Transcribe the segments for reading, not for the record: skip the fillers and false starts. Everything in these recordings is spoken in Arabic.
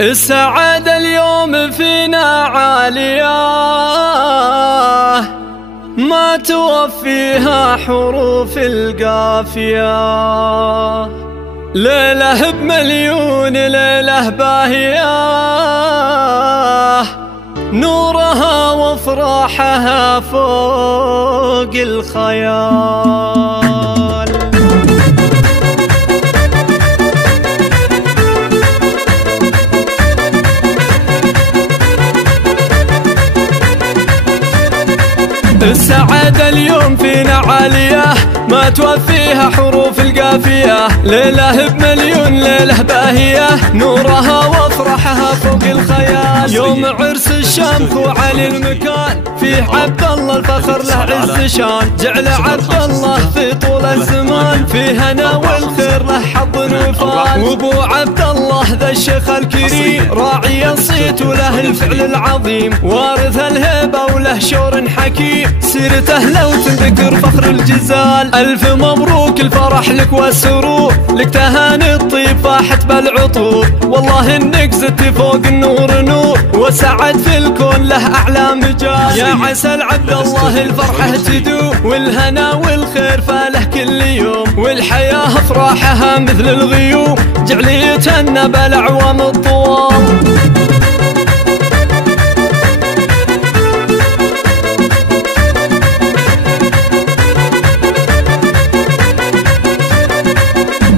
السعادة اليوم فينا عالية ما توفيها حروف القافية، ليلة بمليون ليلة باهية، نورها وافراحها فوق الخيال. السعادة اليوم فينا عالية ما توفيها حروف القافية، ليلة بمليون ليلة باهية، نورها وافراحها فوق الخيال. يوم عرس الشمخ وعلي المكان فيه عبد الله الفخر له عز شان، جعل عبد الله في طول الزمان فيه هنا والخير له حظ وفال. وابو عبد الله ذا الشيخ الكريم راعي الصيت وله الفعل العظيم، وارث الهيبة وله شور حكيم، سيرته لو تذكر فخر الجزال. ألف مبروك الفرح لك والسرور، لك تهاني الطيب فاحت بالعطور، والله انك زدت فوق النور نور، وسعد في الكون له اعلى مجال. يا عسى عبد الله الفرحة تدوم، والهنا والخير فاله كل يوم، والحياة افراحها مثل الغيوم، جعل يتهنى بالاعوام الطوال.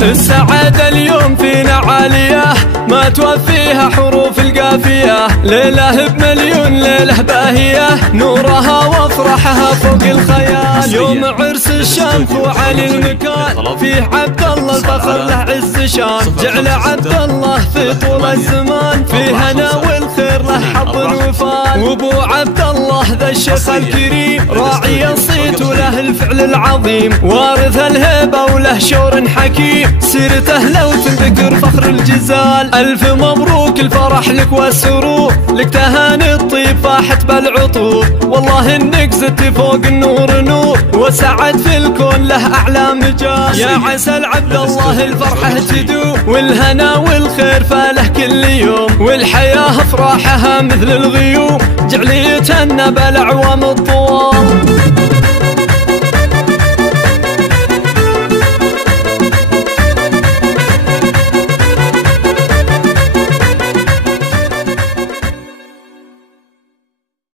السعادة اليوم فينا عالية ما توفيها حروف القافية، ليلة بمليون ليلة باهية، نورها وافراحها فوق الخيال. يوم عرس الشمخ وعلي المكان فيه عبد الله الفخر له عز شان، جعل عبد الله في طول الزمان فيه هنا والخير له حظ وفال. وابو عبد الله ذا الشيخ الكريم راعي الصيت وله الفعل العظيم، وارث الهيبة وله شور حكيم، سيرته لو تذكر فخر الجزال. ألف مبروك الفرح لك والسرور، لك تهاني الطيب فاحت بالعطور، والله انك زدت فوق النور نور، وسعد في الكون له اعلى مجال. يا عسى عبد الله الفرحة تدوم، والهنا والخير فاله كل يوم، والحياة افراحها مثل الغيوم، جعل يتهنى بالاعوام الطوال.